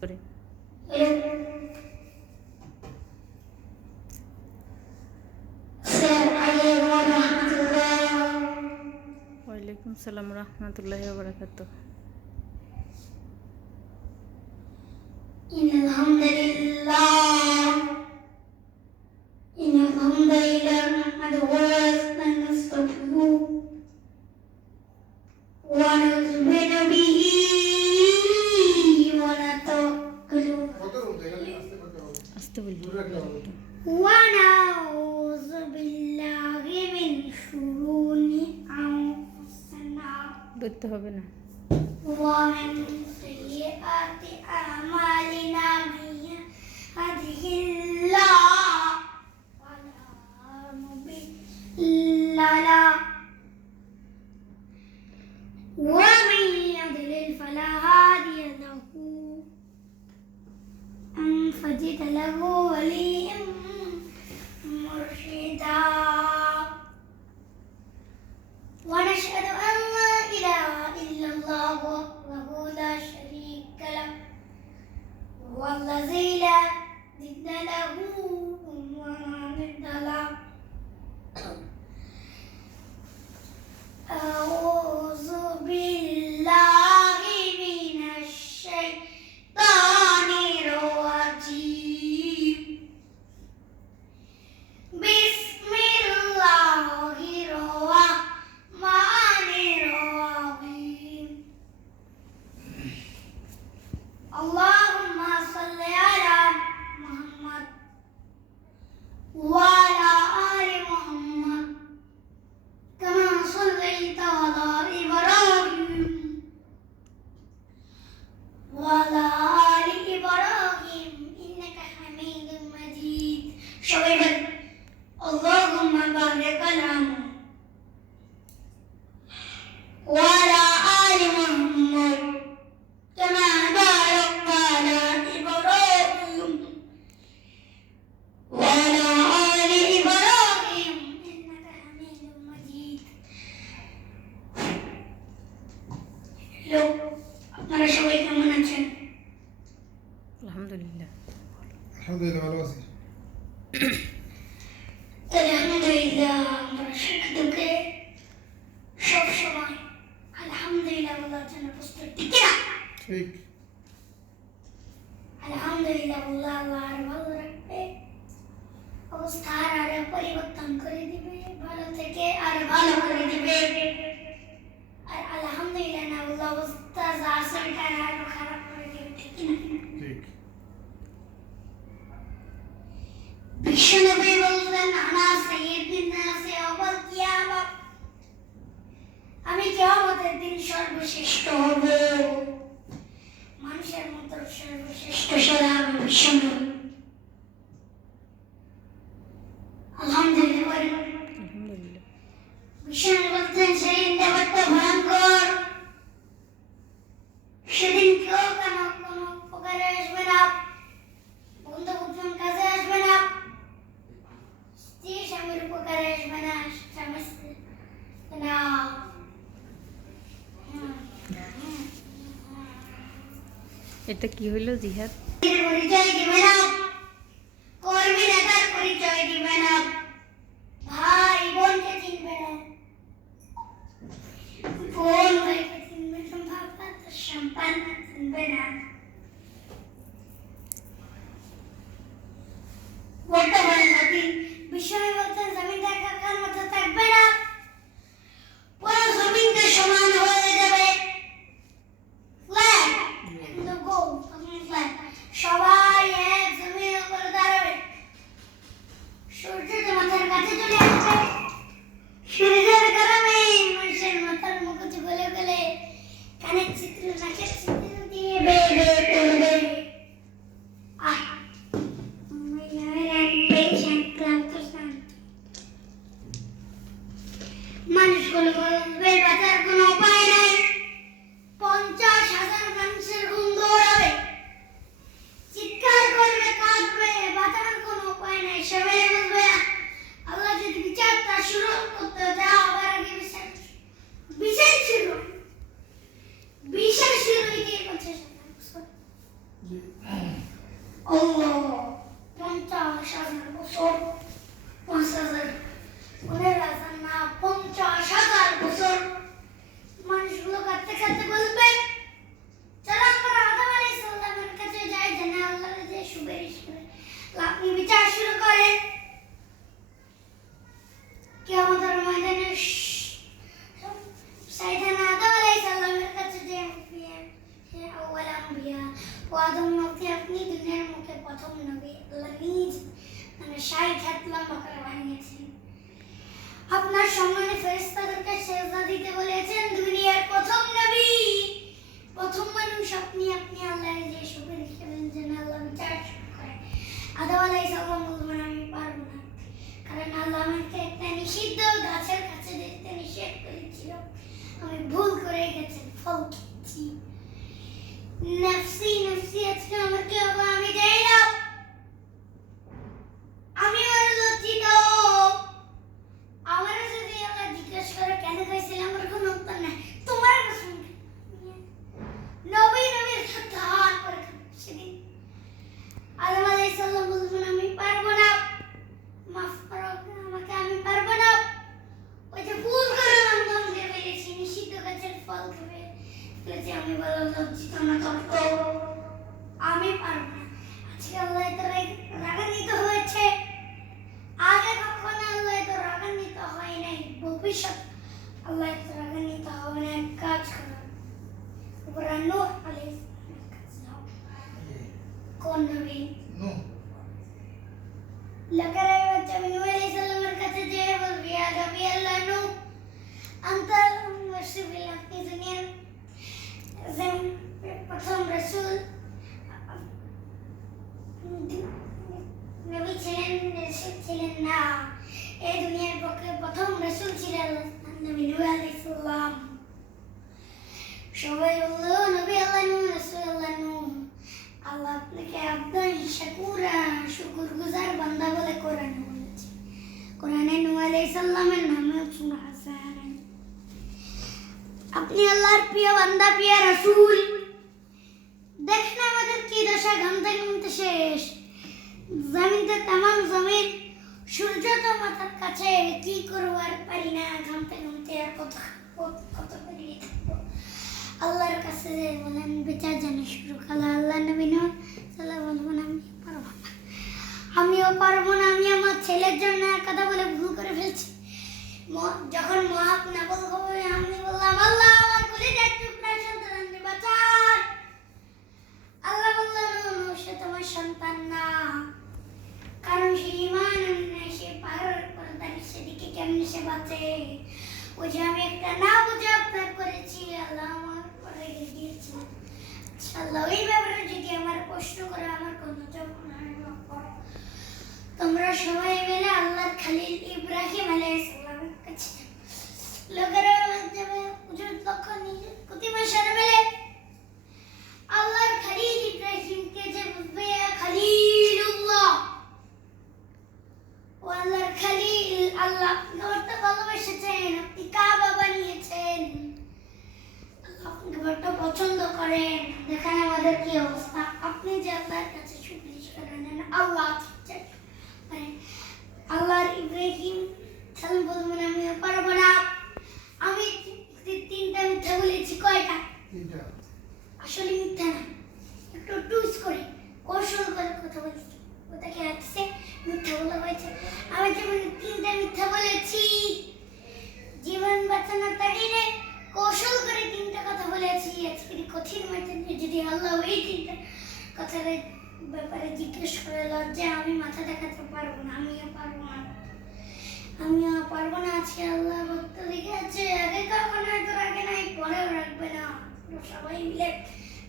করে ওয়ালাইকুম সালাম রহমতুল্লাহি ওয়া বারাকাতুহু। ইন্নাল হামদুলিল্লাহ নাহমাদুহু ওয়া নাস্তাগফিরুহু ওয়া নু'মিnu বিহি ওয়া নাতাওয়াক্কালু আস্তে বলি ওয়া নাউযু বিল্লাহি মিন শুরুরি আনফুসিনা ধরতে হবে না। ومن سيئات أعمالنا من يهده الله فلا مضل له ومن يضلل فلا هادي له فجد له وليا مرشدا ونشهد أن لا إله إلا الله وحده لا شريك له هو الذي لا ضد له ولا ند له أعوذ بالله من الشيطان الرجيم بسم الله الرحمن الرحيم اللهم صل على محمد وعلى آل محمد كما صليت على إبراهيم وعلى آل إبراهيم إنك حميد مجيد شكرا اللهم بارك على محمد وعلى آل محمد كما باركت على إبراهيم وعلى آل إبراهيم إنك حميد مجيد হ্যালো, আপনারা সবাই কেমন আছেন? আলহামদুলিল্লাহ ভালো আছি। আলহামদুলিল্লাহ আমরা সুখ দুঃখে সবসময় আলহামদুলিল্লাহ বলার জন্য প্রস্তুত, ঠিক না? ঠিক। আলহামদুলিল্লাহ বললে আল্লাহ আর ভালো রাখবে, অবস্থা আর পরিবর্তন করে দিবে, ভালো থেকে আর ভালো করে দিবে। আর আলহামদুলিল্লাহ না বললে অবস্থা যা আছে ওইটা আরো খারাপ করে দিবে, ঠিক না? ঠিক। বিশ্বনবী বললেন আনা সাইয়্যিদুন নাসি ইয়াওমাল কিয়ামah, আমি কিয়ামতের দিন সর্বশ্রেষ্ঠ হব, মানুষের মতো সর্বশ্রেষ্ঠ সেরা আমি বিশ্বনবী। আলহামদুলিল্লাহ। আলহামদুলিল্লাহ বিশ্বনবী বলতেন সেদিন দেবতা ভয়ঙ্কর, সেদিন কেউ কোনো উপকারে আসবে না, বন্ধু উত্তম কাজে আসবে না, স্ত্রী স্বামীর উপকারে আসবে না, স্বামী না এটা কি হইলো জিহাদ? পরিচয় দিবে না, কর্মী নেতার পরিচয় দিবে না, ভাই বোনকে চিনবে না, বোন ভাইকে চিনবে না, বাবা তার সন্তানকে চিনবে না। বর্তমানে নবী বিশ্বনবী বলতেন জমিনটা কাকার মতো থাকবে না, পুরো জমিনটা সমান হয়ে যাবে, ফ্ল্যাট একদম গোল ফ্ল্যাট, সবাই এক জমির উপরে দাঁড়াবে, সূর্যটা মাথার কাছে চলে আসবে, সূর্যের গরমে মানুষের মাথার মুকুট গলে গলে কানের চিত্র নাকের চিত্র দিয়ে বেয়ে বেয়ে পড়বে। আহ ক্লান্ত শান্ত ও আদম নবী আপনি দুনিয়ার মুখে প্রথম নবী আল্লাহ নিজ মানে 60 হাত লম্বা করে বানিয়েছেন। আপনার সম্মানে ফেরেশতাদেরকে সেজদা দিতে বলেছেন। দুনিয়ার প্রথম নবী, প্রথম মানুষ আপনি আল্লাহ যে সুপারিশ করেন যেন আল্লাহ বিচার করে। আদম আলাইহিস সালাম বলবেন আমি পারবো না, কারণ আল্লাহ আমাকে একটা নিষিদ্ধ গাছের কাছে যেতে নিষেধ করেছিল, আমি ভুল করে গেছি, ফল খেয়েছি। নফসি নফসি আজকে আমার কি হবে আমি জানি না, আমি বড় লজ্জিত। আমার যদি আল্লাহ জিজ্ঞেস করে কেন খাইছিলাম, আমার কোনো উত্তর নাই। তোমার কসম নবীর সাথে হাত করে সেদিন আদম আলাইহিস সালাম বলবেন আমি পারবো না, মাফ করো আমাকে, আমি পারবো না। ওই যে ভুল করে আমি মনে ফেলেছি, নিষিদ্ধ গাছের ফল খেয়ে ফেলেছি, আমি বড় লজ্জিত না, আমি পারবো না। আজকে আল্লাহ এত রাগান্বিত হয়েছে, আগে কখনো আল্লাহ এত রাগান্বিত হয় নাই, ভবিষ্যৎ আল্লাহ এত রাগান্বিত হবে না। এক কাজ করো, উপরে নূহ আলাইহিস সালাম কোন নবী নূহ লকারাই বাচ্চা নূহ আলাইহিস সালামের কাছে যে বলবি আগামী আল্লাহ নূহ আনতাল মুরসিল, আপনি দুনিয়ার প্রথম রাসূল নবী ছিলেন না, এই দুনিয়ার পক্ষে প্রথম রাসূল ছিলেন নবী নূহ আলাইহিস সালাম। সবাই বললো নবী আল্লাহ নূহ, রাসূল আল্লাহ নূহ। আল্লাহ আপনাকে আবদান শাকুরা, শুকরগুজার বান্দা বলে কোরআনে বলেছে। কোরআনে নূহ আলাইহিস সালামের নামে শোনা আছে, আপনি আল্লাহর প্রিয় বান্দা, প্রিয় রাসূল। দেখেন আমাদের কি দশা, ঘামতে ঘামতে শেষ, জমিনতে তামাম জমিন, সূর্য তো মাথার কাছে, কি করবো আর পারি না, ঘামতে ঘামতে আর কত পেরিয়ে থাকবো। আল্লাহর কাছে বলেন বিচার জানা শুরু করলো। আল্লাহ নবী নূহ সাল্লাল্লাহু বলবেন আমিও পারবো না, আমি আমার ছেলের জন্য কথা বলে ভুল করে ফেলছি। যখন মহাপ না বলবো আমি বললাম আল্লাহ আমার কলিজার টুকরা সন্তানকে বাঁচান। আল্লাহ বললেন নূহ সে তোমার সন্তান না, কারণ সে ঈমান আনে, সে পাহাড়ের উপর দাঁড়িয়ে, সেদিকে কেমনে সে বাঁচে। ওই যে আমি একটা না বুঝে আপনার করেছি, আল্লাহ আমার পরে গিয়েছে। আল্লাহ ওই ব্যাপারে যদি আমার প্রশ্ন করে আমার কোনো জবাব না করো। তোমরা সবাই মিলে আল্লাহর খলিল ইব্রাহিম আলাইহিস সালামের কাছে লোকেরা মাধ্যমে উজুর লক্ষ্য নিজের প্রতিমা সারা মেলে আল্লাহর খলিল ইব্রাহিমকে যে বলবে খলিলুল্লাহ, ও আল্লাহর খলিল, আল্লাহ আপনাকে ভালোবেসেছেন, আপনি কাবা বানিয়েছেন, আল্লাহ আপনাকে বড় পছন্দ করেন। দেখেন আমাদের কি অবস্থা, আপনি যে আল্লাহর কাছে সুপারিশ করেন আল্লাহ মানে আল্লাহর ইব্রাহিম সালাম বলবেন আমি পারবো না, আমি তিনটা মিথ্যা বলেছি। কয়টা? তিনটা। আসলে মিথ্যা না, একটু টুইস্ট করে কৌশল করে কথা বলেছি, ওটাকে আসছে মিথ্যা বলা হয়েছে। আমি যেমন তিনটা মিথ্যা বলেছি, জীবন বাঁচানোর তাগিদে কৌশল করে তিনটা কথা বলেছি। আজকে কঠিন মাঠে যদি আল্লাহ এই তিনটা কথার ব্যাপারে জিজ্ঞেস করে লজ্জা আমি মাথা দেখাতে পারবো না, আমিও পারবো না। আজকে আল্লাহ ভক্ত লিখে আছে, আগে কখনো হয়তো রাখে নাই, পরেও রাখবে না। সবাই মিলে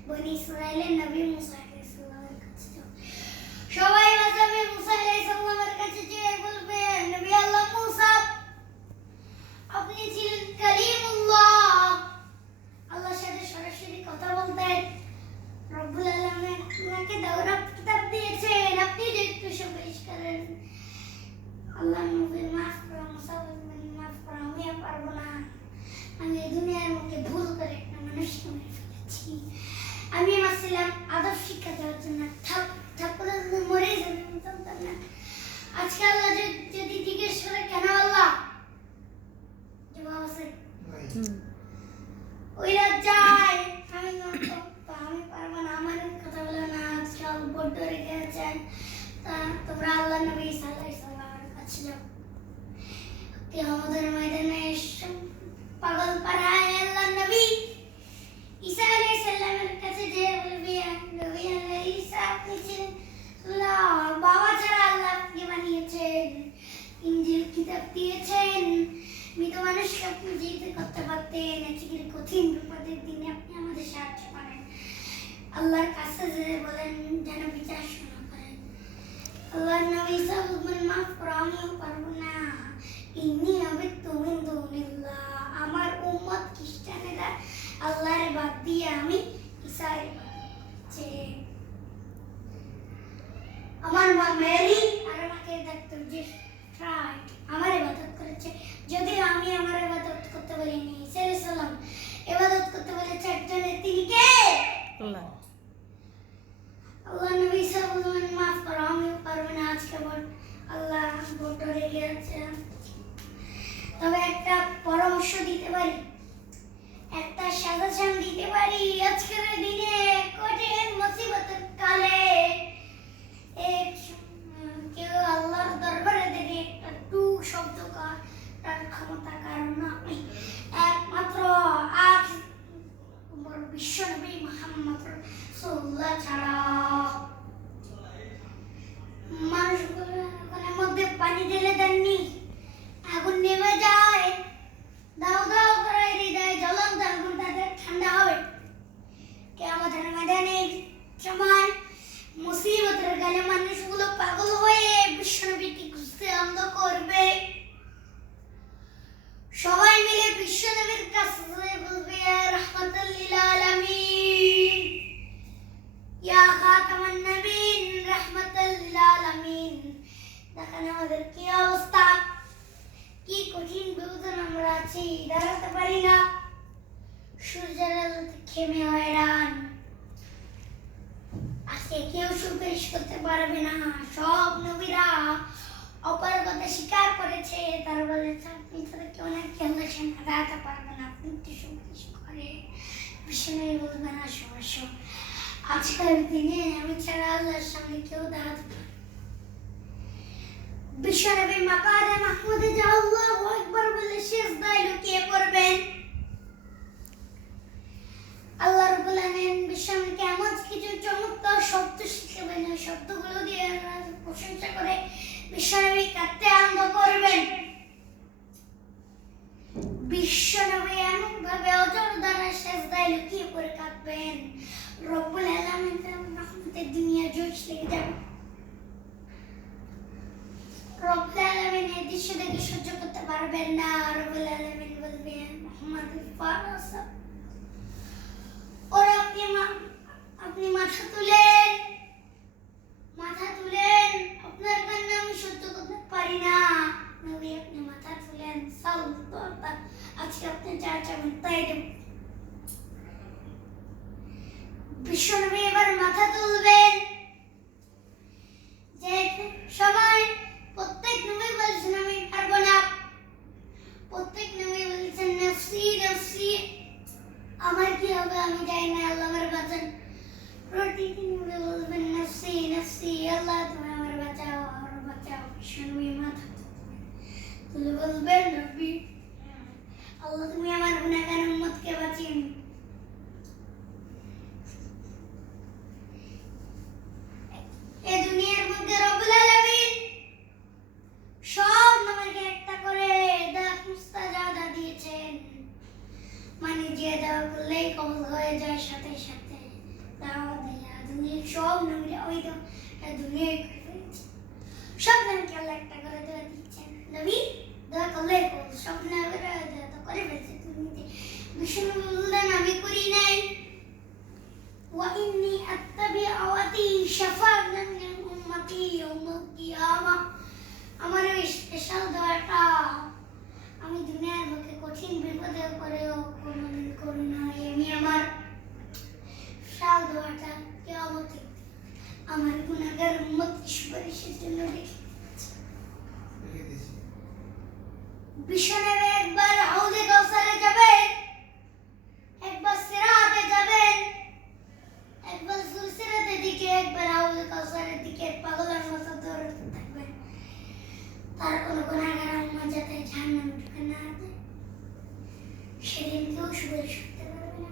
বনি ইসরাইলের নবী মুসা আলাইহিস সালামের কাছে সবাই আসবে, মুসা আলাইহিস সালামের কাছে যে বলবে নবী আল্লাহ মুসা আপনি ছিলেন কালিমুল্লাহ, আল্লাহর সাথে সরাসরি কথা বলতেন, রব্বুল আলামিন আপনাকে দাওরাত কিতাব দিয়েছেন, আপনি যে একটু সুপারিশ করেন। আল্লাহ নবী মাফ করো, মুসা বলবেন মাফ করো, আমি আর পারবো না, আমি এই দুনিয়ার মুখে ভুল করে একটা মানুষকে মেরে ফেলেছি। আমি আসছিলাম আদব শিক্ষা দেওয়ার জন্য, ঠাকুরের মরে জানতাম না। আজকে আল্লাহ যদি জিজ্ঞেস করে কেন আল্লাহ, জবাব আছে ওই লজ্জায় আমি পারবো না, আমার কথা বলো না। আজকে বড্ড রেখে আছেন, তোমরা আল্লাহ নবী সাল্লাল্লাহু আলাইহি সাল্লামের কাছে যাও, কিয়ামতের ময়দানে পাগল পাড়ায় আল্লাহ নবী ঈসা আলাইহিস সালামের কাছে যে বলবি নবী সেজদে বলেন যেন বিচার শোনা করেন। আল্লাহর নবী সাল্লাল্লাহু মাফ করো, আমিও পারবো না। ইন্নী আবিদতু মিন দুনিল্লাহ, আমার উম্মত খ্রিস্টানেরা আল্লাহর বাদ দিয়ে আমি ঈসার যে আমার মা মেরি আর আমাকে ডাক্তার যে রাইট আমার ইবাদত করেছে, যদিও আমি আমার ইবাদত করতে বলিনি। সাল্লাম ইবাদত করতে বলেছে একজনের, তিনি কে? আল্লাহ। আল্লাহ নবী সাল্লাল্লাহু মাফ করো, আমিও পারবো না। আজকে আল্লাহ ভোটরে গিয়েছে, তবে একটা পরামর্শ দিতে পারি, একটা সাজেশন দিতে পারি। আজকের দিনে কঠিন মুসিবতের কালে কেউ আল্লাহর দরবারে দেখে একটা টু শব্দ তার ক্ষমতা, কারণ আপনি একমাত্র আজ বিশ্বনবী মুহাম্মদ রাসূলুল্লাহ ছাড়া মানুষগুলোর মধ্যে পানি ঢেলে দেননি, আগুন নেমে যায়, দাও দাও করে হৃদয় জ্বলন্ত আগুন তাদের ঠান্ডা হবে। কিয়ামতের ময়দানে সময় মুসিবতের কালে মানুষগুলো পাগল হয়ে বিশ্বনবীকে খুঁজতে আরম্ভ করবে। সবাই মিলে বিশ্বনবীর কাছে বলবে, ইয়া রাহমাতাল লিল আলামিন, ইয়া খাতামান নবীন, রাহমাতাল লিল আলামিন। দেখেন আমাদের কি অবস্থা, কি কঠিন বিপদে আমরা আছি, দাঁড়াতে পারি না, সূর্যের আলোতে খেমে হয়রান। আজকে কেউ সুপারিশ করতে পারবে না। সব নবীরা অপারগতা স্বীকার করেছে, তারা বলেছে আপনি তাদেরকে অনেক আল্লাহ সামনে দাঁড়াতে পারবেন না, আপনি একটু সুপারিশ করে বিশ্বনবী বলবেন আসো আসো। আজকের দিনে আমি ছাড়া আল্লাহর সামনে কেউ দাঁড়াতে পারবে না। বিশ্বনবী মাকামে মাহমুদে যে আল্লাহু আকবার বলে সিজদায় লুটিয়ে পড়বেন। আল্লাহ রাব্বুল আলামিন বিশ্বনবীকে এমন কিছু চমৎকার শব্দ শিখাবেন, ওই শব্দগুলো দিয়ে প্রশংসা করে বিশ্বনবী কাঁদতে আরম্ভ করবেন। বিশ্বনবী এমন ভাবে অজর দ্বারা সিজদায় লুটিয়ে পড়ে কাঁদবেন, রব্বুল আলামিন তার রহমতের দুনিয়া জোশ লেগে যাবে। রব্বুল আলামিন এই দৃশ্য দেখে সহ্য করতে পারবেন না। রব্বুল আলামিন বলবেন, মুহাম্মদ ফারাস, ওরা আপনি মাথা তুলেন, মাথা তুলেন, আপনার কান্না আমি সহ্য করতে পারি না। নবী আপনি মাথা তুলেন, সাল্লাল্লাহু আজকে আপনি যা চাবেন তাই দেব। বিশ্বনবী এবার মাথা তুলবেন। যে সবাই প্রত্যেক নবী বলছেন আমি পারবো না, প্রত্যেক নবী বলছেন নফসি নফসি, আমার কি হবে আমি জানি না, আল্লাহ আমার বাঁচান। প্রতিদিন নবী বলবেন নফসি নফসি, আল্লাহ তুমি আমার বাঁচাও আমার বাঁচাও। বিশ্বনবী মাথা তুলে বলবেন রব্বি, আল্লাহ তুমি আমার গুনাহগার উম্মতকে বাঁচিয়ে নিন। এই দুনিয়ার মধ্যে রব্বুল আলামিন সব নবীকে একটা করে মুস্তাজাদা দিয়েছেন, মানে যে দাওয়া করলেই কবুল হয়ে যায় সাথে সাথে। দাওয়া দেয়া দুনিয়ার সব নবীরা ওই তো দুনিয়ায় করে ফেলেছে, সব নবীকে আল্লাহ একটা করে দেওয়া দিচ্ছেন। নবী দোয়া করলে কবুল, সব নবীরা দোয়া তো করে ফেলেছে দুনিয়াতে। বিশ্বনবী বললেন আমি করি নাই। ওয়া ইন্নী আত্তাবিউতি শাফাআতান লিল উম্মতি ইয়াউমাল কিয়ামা, আমার এই স্পেশাল দোয়াটা আমি দুনিয়ার বুকে কঠিন বিপদে পড়েও কোনোদিন করি না। আমি আমার স্পেশাল দোয়াটা কিয়ামতে আমার গুনাহগার উম্মত সুপারিশের জন্য রেখে দিয়েছি। বিশ্বনবী একবার হাউজে কাউসারে যাবেন, একবার সিরাতে যাবেন, একবার সুলসিরাতের দিকে, একবার হাউজে কাউসারের দিকে পাগলের মতো দৌড়াতে থাকবেন। তার কোনো গুনাহগার উম্মত যাতে জাহান্নামে ঢুকে না যায়, সেদিন কেউ সুপারিশ করতে পারবে না।